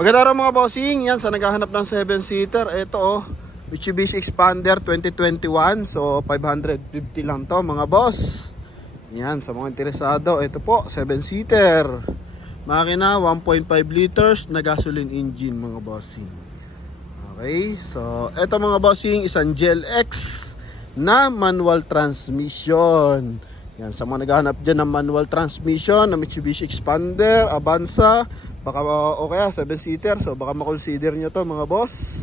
Maganda rin mga bossing, yan sa naghahanap ng 7-seater. Ito oh, Mitsubishi Expander 2021. So 550 lang to mga boss. Yan, sa mga interesado, ito po 7-seater. Makina 1.5 liters na gasoline engine mga bossing. Okay, so ito mga bossing, isang GLX na manual transmission. Yan, sa mga naghahanap dyan ng manual transmission na Mitsubishi Expander, Avanza, baka o kaya 7-seater, so baka makonsider nyo to mga boss.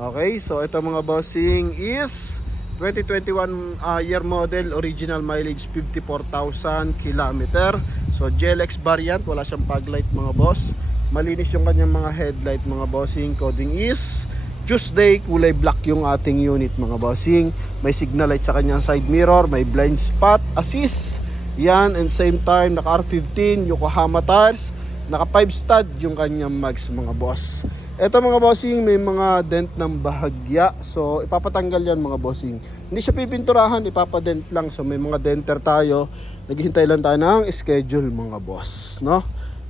Okay, so ito mga bossing is 2021 year model, original mileage 54,000 km. So GLX variant, wala siyang fog light mga boss. Malinis yung kanyang mga headlight mga bossing. Coding is Tuesday, kulay black yung ating unit mga bossing. May signal light sa kanyang side mirror, may blind spot assist. Yan, and same time naka R15 Yokohama tires, naka 5 stud yung kanyang mags mga boss. Ito mga bossing, may mga dent ng bahagya. So ipapatanggal yan mga bossing. Hindi siya pipinturahan, ipapadent lang. So may mga denter tayo. Naghihintay lang tayo ng schedule mga boss, no?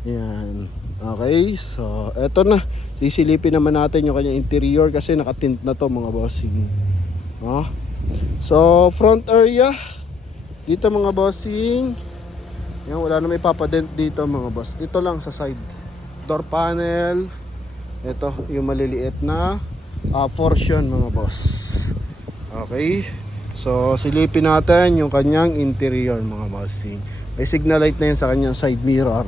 Yan. Okay, so eto na. Sisilipin naman natin yung kanyang interior kasi nakatint na to mga bossing. No? So front area dito mga bossing. Yan, wala na may papadent dito mga boss. Ito lang sa side. Door panel. Ito yung maliliit na portion mga boss. Okay. So silipin natin yung kanyang interior mga bossing. May signal light na yan sa kanyang side mirror.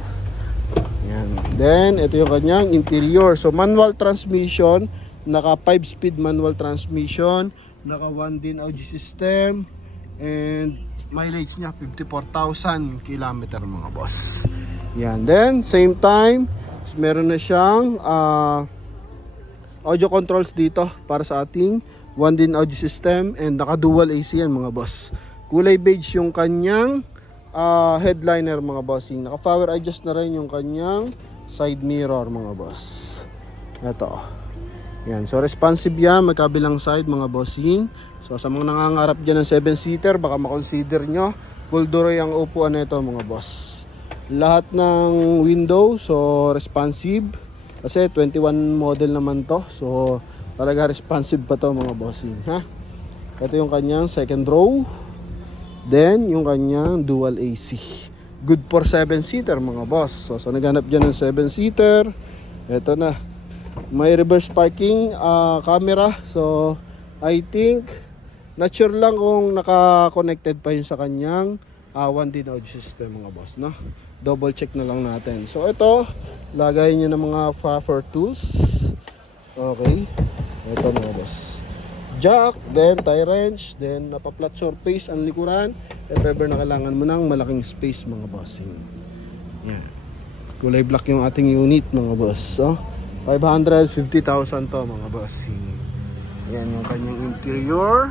Yan. Then ito yung kanyang interior. So manual transmission, naka 5-speed manual transmission, naka 1DIN audio system, and mileage niya 54,000 km mga boss. Yan. Then same time, meron na siyang audio controls dito para sa ating 1DIN audio system, and naka dual AC yan mga boss. Kulay beige yung kanyang headliner mga bossing. Naka power adjust na rin yung kanyang side mirror mga boss. Ito. Yan. So responsive yan, magkabilang side mga bossing. So sa mga nangangarap dyan ng 7-seater, baka makonsider nyo. Kulduroy ang upuan na ito mga boss. Lahat ng window, so responsive. Kasi 21 model naman to. So talaga responsive pa to mga bossing. Ha? Ito yung kanyang second row. Then yung kanyang dual AC. Good for 7-seater mga boss. So naghanap dyan ng 7-seater, ito na. May reverse parking camera. So I think not sure lang kung naka-connected pa yun sa kanyang 1DIN audio system mga boss, no? Double check na lang natin. So ito, lagay nyo ng mga fuffer tools. Okay. Ito mga boss. Jack, then tie wrench, then napa-flat surface ang likuran. If ever na kailangan mo ng malaking space mga bossing. Yan. Kulay black yung ating unit mga boss. Oh, 550,000 to mga bossing. Yan yung kanyang interior.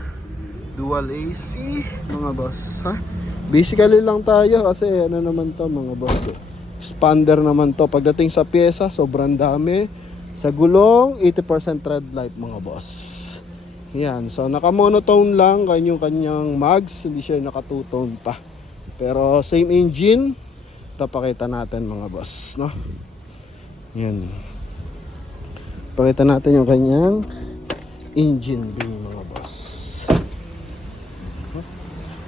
Dual AC mga boss. Ha? Basically lang tayo kasi ano naman to mga boss. Expander naman to. Pagdating sa pyesa, sobrang dami. Sa gulong, 80% red light mga boss. Yan, so naka-monotone lang kanyang mags, hindi siya naka-two-tone pa. Pero same engine, tapakita natin mga boss, no? Yan. Pakita natin yung kanyang engine bay mga boss.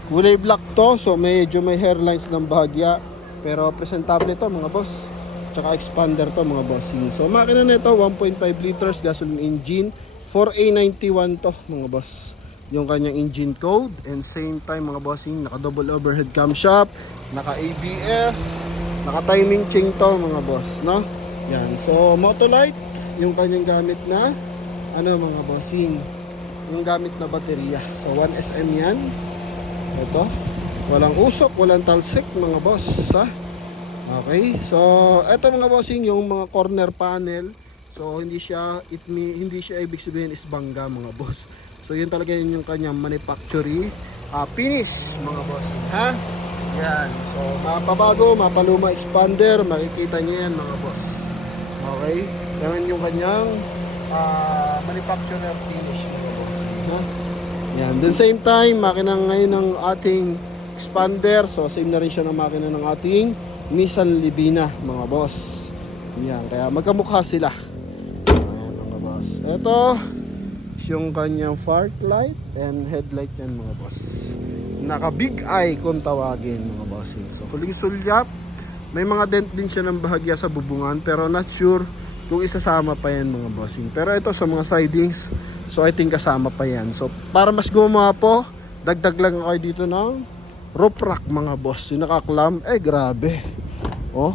Kulay black to, so medyo may hairlines ng bahagya, pero presentable to mga boss. Tsaka expander to mga boss. So makina nito 1.5 liters gasoline engine. 4A91 to mga boss, yung kanyang engine code. And same time mga bossing, naka double overhead camshaft, naka ABS, naka timing chain to mga boss, no? Yan, so Motolite yung kanyang gamit na ano mga bossing, yung gamit na baterya. So 1SM yan. Ito, walang usok, walang talsik mga boss, ha? Okay, so eto mga bossing, yung mga corner panel. So hindi siya ibig sabihin is bangga mga boss. So yun talaga yung kanyang manufacturing finish mga boss. Ha? Yan. So mapabago, mapaluma expander, makikita niyo yan mga boss. Okay? Yan yung kanyang manufacturer finish mga boss. Ha? Yan. Then same time, makina ngayon ng ating expander. So same na rin siya ng makina ng ating Nissan Livina mga boss. Yan, kaya magkamukha sila. Ayan mga boss. Ito yung kanyang fog light and headlight yan mga boss. Naka big eye kung tawagin mga bossing. So huling sulyap, may mga dent din siya ng bahagya sa bubungan pero not sure kung isasama pa yan mga bossing. Pero ito sa mga sidings, so I think kasama pa yan. So para mas gumapo, dagdag lang ako dito ng roof rack mga boss. Yung nakaklam, grabe. Oh,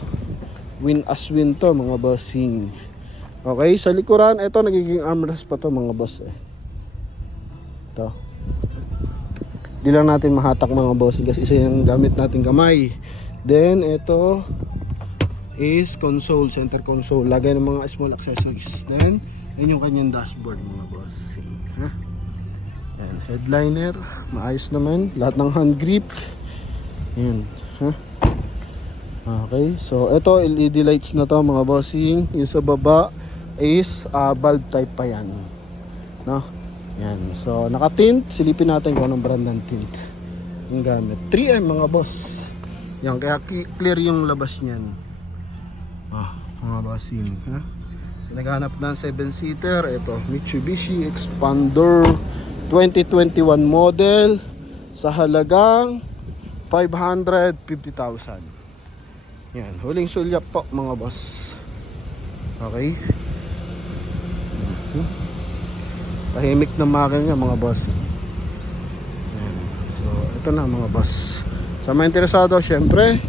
win as win to mga bossing. Okay, sa likuran, ito nagiging armrest pa to mga boss Ito. Di lang natin mahatak mga bossing kasi isa yung gamit natin kamay. Then, ito is console, center console. Lagay ng mga small accessories. Then, yun yung kanyang dashboard mga bossing. Ha? Yan, headliner. Maayos naman. Lahat ng hand grip. Yan. Ha? Okay, so ito LED lights na to mga bossing. Yung sa baba is bulb type pa yan, no? Yan, so naka-tint. Silipin natin kung anong brand ng tint yung gamit. 3M mga boss. Yan, kaya clear yung labas niyan. Mga bossing, ha? So naghanap ng 7-seater. Ito, Mitsubishi Expander 2021 model sa halagang 550,000. Yan, huling sulyap po mga boss. Okay. Tahimik na makina mga boss. Yan. So, ito na mga boss. Sa mga interesado, syempre,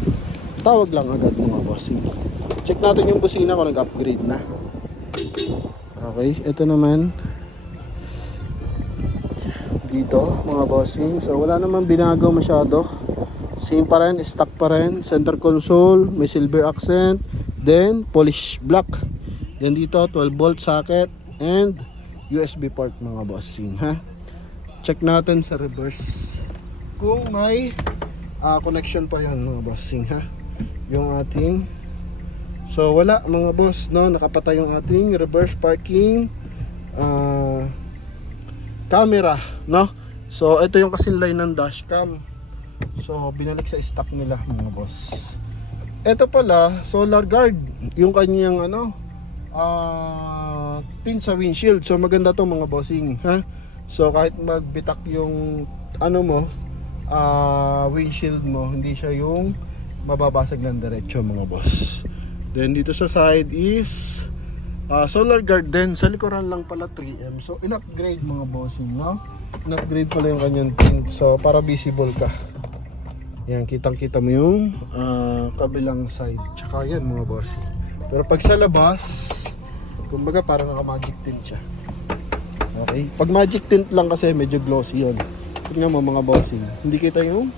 tawag lang agad mga boss. Check natin yung busina kung nag-upgrade na. Okay, ito naman. Dito, mga bossing. So, wala naman binago masyado. Same pa rin, stock pa rin. Center console, may silver accent. Then, polish black. Then dito, 12 volt socket and USB port mga bossing, ha? Check natin sa reverse kung may connection pa yan mga bossing, ha? Yung ating, so wala mga boss, no? Nakapatay yung ating reverse parking camera, no? So ito yung kasing line ng dashcam. So binalik sa stock nila mga boss. Ito pala, solar guard, yung kanyang pin sa windshield. So maganda to mga bossing, ha? So kahit magbitak yung windshield mo, hindi siya yung mababasag ng diretso mga boss. Then dito sa side is solar guard din. Sa likuran lang pala 3M. So in-upgrade mga bossing, no? In-upgrade pala yung kanyang tint. So para visible ka. Yan, kitang-kita mo yung kabilang side. Tsaka yan mga bossing. Pero pag sa labas, kumbaga parang naka-magic tint siya. Okay? Pag magic tint lang kasi medyo glossy yun. Tingnan mo mga bossing, hindi kita yung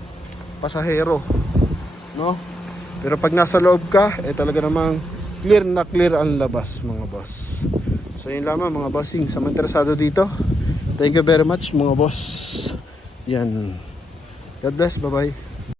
pasahero, no? Pero pag nasa loob ka, talaga namang clear na clear ang labas mga boss. So yun lamang mga bossing. Sa mga interesado dito, thank you very much mga boss. Yan. God bless, bye bye.